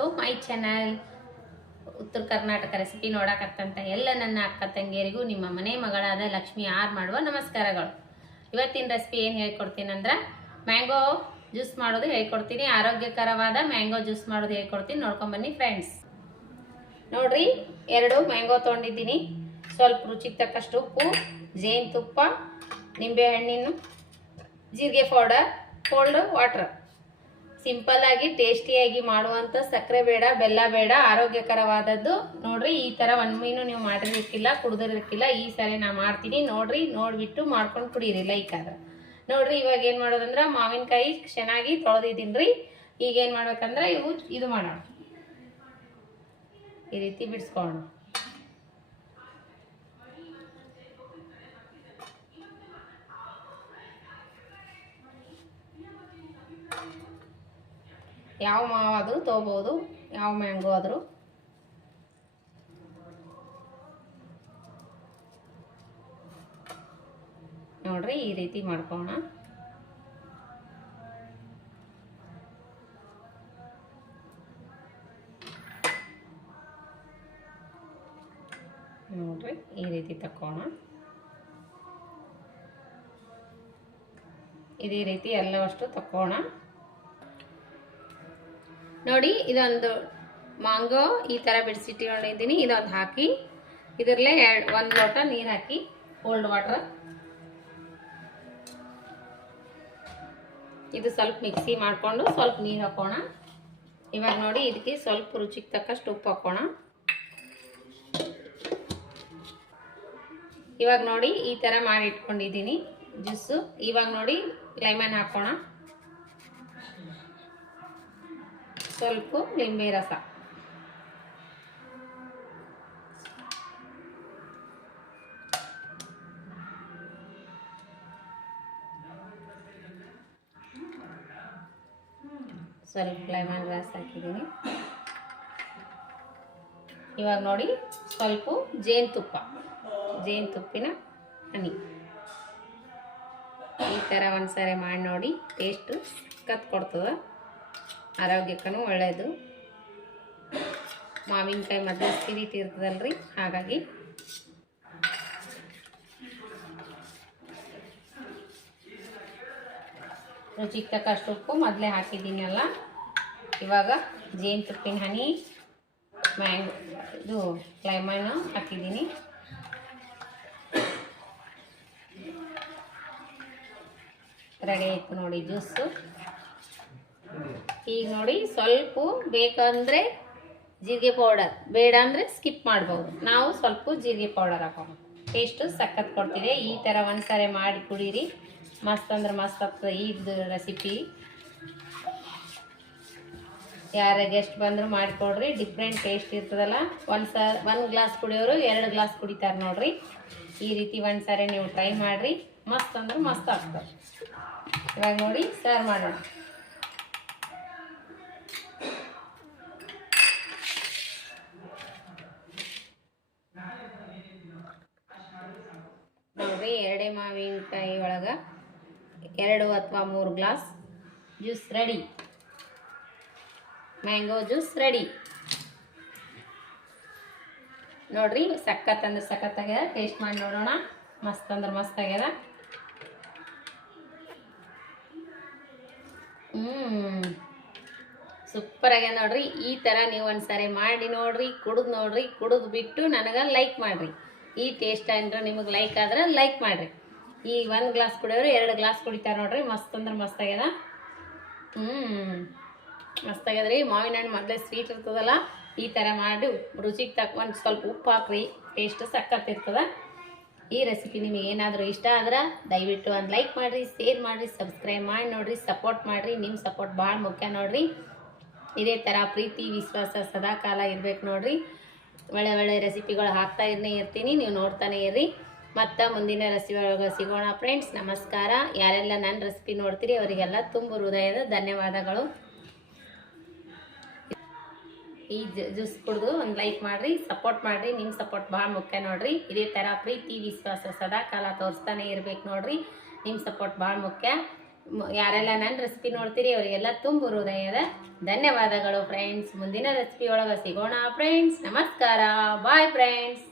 To my channel. ಉತ್ತರ Karnataka recipe ನೋಡಕತ್ತಂತ ಎಲ್ಲ ನನ್ನ ಅಕ್ಕ ತಂಗಿಯರಿಗೂ ನಿಮ್ಮ ಮನೆ ಮಗಳಾದ ಲಕ್ಷ್ಮಿ ಆರ್ ಮಾಡುವ ನಮಸ್ಕಾರಗಳು. ಇವತ್ತಿನ ರೆಸಿಪಿ ಏನು ಹೇಳ್ಕೊಡ್ತೀನಿ ಅಂದ್ರೆ ಮ್ಯಾಂಗೋ ಜ್ಯೂಸ್ ಮಾಡೋದು ಹೇಳ್ಕೊಡ್ತೀನಿ. ಆರೋಗ್ಯಕರವಾದ ಮ್ಯಾಂಗೋ ಜ್ಯೂಸ್ ಮಾಡೋದು ಹೇಳ್ಕೊಡ್ತೀನಿ. ನೋಡ್ಕೊಂಬನ್ನಿ ಫ್ರೆಂಡ್ಸ್. ನೋಡ್ರಿ, 2 ಮ್ಯಾಂಗೋ ತೊಗೊಂಡಿದ್ದೀನಿ. ಸ್ವಲ್ಪ ರುಚಿಗೆ ತಕ್ಕಷ್ಟು ಉಪ್ಪು, ಜೇನುತುಪ್ಪ, ನಿಂಬೆಹಣ್ಣಿನ, ಜೀರಿಗೆ ಪೌಡರ್, ಕೋಲ್ಡ್ ವಾಟರ್. ಸಿಂಪಲ್ ಆಗಿ ಟೇಸ್ಟಿಯಾಗಿ ಮಾಡುವಂಥ ಸಕ್ಕರೆ ಬೇಡ, ಬೆಲ್ಲ ಬೇಡ, ಆರೋಗ್ಯಕರವಾದದ್ದು. ನೋಡ್ರಿ, ಈ ಥರ ಒಮ್ಮೀನು ನೀವು ಮಾಡಿರ್ಲಿಕ್ಕಿಲ್ಲ, ಕುಡ್ದಿರ್ಲಿಕ್ಕಿಲ್ಲ. ಈ ಸರಿ ನಾ ಮಾಡ್ತೀನಿ. ನೋಡ್ರಿ, ನೋಡ್ಬಿಟ್ಟು ಮಾಡ್ಕೊಂಡು ಕುಡೀರಿ ಲೈಕ್ ಆದ್ರೆ. ನೋಡ್ರಿ, ಇವಾಗ ಏನು ಮಾಡೋದಂದ್ರೆ ಮಾವಿನಕಾಯಿ ಚೆನ್ನಾಗಿ ತೊಳೆದಿದ್ದೀನಿ ರೀ. ಈಗ ಏನು ಮಾಡ್ಬೇಕಂದ್ರೆ ಇದು ಮಾಡೋಣ. ಈ ರೀತಿ ಬಿಡಿಸ್ಕೊಳ್ಳೋಣ. ಯಾವ ಮಾವಾದರೂ ತೊಗೋಬೋದು, ಯಾವ ಮ್ಯಾಂಗೋ ಆದರೂ. ನೋಡ್ರಿ, ಈ ರೀತಿ ಮಾಡ್ಕೋಣ. ನೋಡ್ರಿ, ಈ ರೀತಿ ತಕ್ಕೋಣ. ಇದೇ ರೀತಿ ಎಲ್ಲವಷ್ಟು ತಕ್ಕೋಣ. ನೋಡಿ, ಇದೊಂದು ಮ್ಯಾಂಗೋ ಈ ಥರ ಬಿಡಿಸಿಟ್ಟಿಕೊಂಡಿದ್ದೀನಿ. ಇದೊಂದು ಹಾಕಿ ಇದರಲ್ಲೇ 1 ಲೋಟ ನೀರು ಹಾಕಿ, ಕೋಲ್ಡ್ ವಾಟರ್. ಇದು ಸ್ವಲ್ಪ ಮಿಕ್ಸಿ ಮಾಡಿಕೊಂಡು ಸ್ವಲ್ಪ ನೀರು ಹಾಕೋಣ. ಇವಾಗ ನೋಡಿ, ಇದಕ್ಕೆ ಸ್ವಲ್ಪ ರುಚಿಗೆ ತಕ್ಕಷ್ಟು ಉಪ್ಪು ಹಾಕೋಣ. ಇವಾಗ ನೋಡಿ, ಈ ಥರ ಮಾಡಿ ಇಟ್ಕೊಂಡಿದ್ದೀನಿ ಜ್ಯೂಸು. ಇವಾಗ ನೋಡಿ, ಲೆಮನ್ ಹಾಕೋಣ, ಸ್ವಲ್ಪ ನಿಂಬೆ ರಸ. ಸ್ವಲ್ಪ ಲೆಮನ್ ರಸ ಹಾಕಿದ್ದೀನಿ. ಇವಾಗ ನೋಡಿ, ಸ್ವಲ್ಪ ಜೇನುತುಪ್ಪಿನ ಹನಿ. ಈ ಥರ ಒಂದ್ಸರಿ ಮಾಡಿ ನೋಡಿ, ಟೇಸ್ಟು ಸಖತ್ ಕೊಡ್ತದೆ. ಆರೋಗ್ಯಕ್ಕೂ ಒಳ್ಳೆಯದು. ಮಾವಿನಕಾಯಿ ಮೊದಲು ಸಿರಿತಿರ್ತದಲ್ರಿ, ಹಾಗಾಗಿ ರುಚಿಗೆ ತಕ್ಕಷ್ಟು ಉಪ್ಪು ಮೊದಲೇ ಹಾಕಿದ್ದೀನಿ ಅಲ್ಲ. ಇವಾಗ ಜೇನುತುಪ್ಪಿನ ಹನಿ, ಇದು ಲೆಮನ್ ಹಾಕಿದ್ದೀನಿ. ರೆಡಿ ಆಯ್ತು ನೋಡಿ ಜ್ಯೂಸು. ಈಗ ನೋಡಿ, ಸ್ವಲ್ಪ ಬೇಕಂದರೆ ಜೀರಿಗೆ ಪೌಡರ್, ಬೇಡ ಅಂದರೆ ಸ್ಕಿಪ್ ಮಾಡ್ಬೋದು. ನಾವು ಸ್ವಲ್ಪ ಜೀರಿಗೆ ಪೌಡರ್ ಹಾಕೋಣ. ಟೇಸ್ಟು ಸಖತ್ ಕೊಡ್ತಿದೆ. ಈ ಥರ ಒಂದ್ಸರಿ ಮಾಡಿ ಕುಡೀರಿ, ಮಸ್ತ್ ಅಂದ್ರೆ ಮಸ್ತ್ ಆಗ್ತದೆ ಇದು ರೆಸಿಪಿ. ಯಾರೇ ಗೆಸ್ಟ್ ಬಂದರೂ ಮಾಡಿಕೊಡ್ರಿ, ಡಿಫ್ರೆಂಟ್ ಟೇಸ್ಟ್ ಇರ್ತದಲ್ಲ. 1 ಗ್ಲಾಸ್ ಕುಡಿಯೋರು 2 ಗ್ಲಾಸ್ ಕುಡಿತಾರೆ ನೋಡ್ರಿ. ಈ ರೀತಿ ಒಂದ್ಸರಿ ನೀವು ಟ್ರೈ ಮಾಡಿರಿ, ಮಸ್ತ್ ಅಂದ್ರೆ ಮಸ್ತ್ ಆಗ್ತದೆ. ಇವಾಗ ನೋಡಿ, ಸರ್ವ್ ಮಾಡೋಣ. ನೋಡ್ರಿ, 2 ಮಾವಿನಕಾಯಿ ಒಳಗೆ 2 ಅಥವಾ 3 glass juice ready. Mango juice ready. ನೋಡ್ರಿ, ಸಖತ್ ಅಂದ್ರೆ ಸಖತ್ ಆಗ್ಯದ. ಟೇಸ್ಟ್ ಮಾಡಿ ನೋಡೋಣ. ಮಸ್ತ್ ಅಂದ್ರೆ ಮಸ್ತ್ ಆಗ್ಯದ. ಸೂಪರ್ ಆಗ್ಯದ ನೋಡ್ರಿ. ಈ ಥರ ನೀವು ಒಂದ್ಸರಿ ಮಾಡಿ ನೋಡ್ರಿ, ಕುಡಿದು ಬಿಟ್ಟು ನನಗೆ ಲೈಕ್ ಮಾಡಿರಿ. ಈ ಟೇಸ್ಟ್ ಅಂದ್ರೆ ನಿಮಗೆ ಲೈಕ್ ಆದ್ರೆ ಲೈಕ್ ಮಾಡಿರಿ. ಈ 1 ಗ್ಲಾಸ್ ಕುಡಿಯೋರು 2 ಗ್ಲಾಸ್ ಕುಡಿತಾರೆ ನೋಡ್ರಿ. ಮಸ್ತ್ ಅಂದ್ರೆ ಮಸ್ತ್ ಆಗ್ಯದ. ಮಸ್ತ್ ಆಗ್ಯದ್ರಿ. ಮಾವಿನ ಹಣ್ಣು ಮೊದಲೇ ಸ್ವೀಟ್ ಇರ್ತದಲ್ಲ, ಈ ಥರ ಮಾಡಿ ರುಚಿಗೆ ತಕ್ಕ ಸ್ವಲ್ಪ ಉಪ್ಪು ಹಾಕ್ರಿ, ಟೇಸ್ಟ್ ಸಖತ್ ಇರ್ತದೆ. ಈ ರೆಸಿಪಿ ನಿಮಗೆ ಏನಾದರೂ ಇಷ್ಟ ಆದ್ರೆ ದಯವಿಟ್ಟು ಒಂದು ಲೈಕ್ ಮಾಡಿರಿ, ಶೇರ್ ಮಾಡಿರಿ, ಸಬ್ಸ್ಕ್ರೈಬ್ ಮಾಡಿ ನೋಡಿರಿ, ಸಪೋರ್ಟ್ ಮಾಡಿರಿ. ನಿಮ್ಮ ಸಪೋರ್ಟ್ ಭಾಳ ಮುಖ್ಯ ನೋಡಿರಿ. ಇದೇ ಥರ ಪ್ರೀತಿ ವಿಶ್ವಾಸ ಸದಾ ಕಾಲ ಇರ್ಬೇಕು ನೋಡಿರಿ. ಒಳ್ಳೆ ರೆಸಿಪಿಗಳು ಹಾಕ್ತಾ ಇರ್ತೀನಿ, ನೀವು ನೋಡ್ತಾನೆ ಇರ್ರಿ. ಮತ್ತು ಮುಂದಿನ ರೆಸಿಪಿ ಒಳಗೆ ಸಿಗೋಣ ಫ್ರೆಂಡ್ಸ್. ನಮಸ್ಕಾರ. ಯಾರೆಲ್ಲ ನನ್ನ ರೆಸಿಪಿ ನೋಡ್ತೀರಿ ಅವರಿಗೆಲ್ಲ ತುಂಬ ಹೃದಯದ ಧನ್ಯವಾದಗಳು. ಈ ಜ್ಯೂಸ್ ಕುಡಿದು ಒಂದು ಲೈಕ್ ಮಾಡಿರಿ, ಸಪೋರ್ಟ್ ಮಾಡಿರಿ. ನಿಮ್ಮ ಸಪೋರ್ಟ್ ಭಾಳ ಮುಖ್ಯ ನೋಡಿರಿ. ಇದೇ ಥರ ಪ್ರೀತಿ ವಿಶ್ವಾಸ ಸದಾ ಕಾಲ ತೋರಿಸ್ತಾನೆ ಇರ್ಬೇಕು ನೋಡಿರಿ. ನಿಮ್ಮ ಸಪೋರ್ಟ್ ಭಾಳ ಮುಖ್ಯ. ಯಾರೆಲ್ಲ ನನ್ನ ರೆಸಿಪಿ ನೋಡ್ತೀರಿ ಅವರಿಗೆಲ್ಲ ತುಂಬ ಹೃದಯದ ಧನ್ಯವಾದಗಳು ಫ್ರೆಂಡ್ಸ್. ಮುಂದಿನ ರೆಸಿಪಿ ಒಳಗೆ ಸಿಗೋಣ ಫ್ರೆಂಡ್ಸ್. ನಮಸ್ಕಾರ, ಬಾಯ್ ಫ್ರೆಂಡ್ಸ್.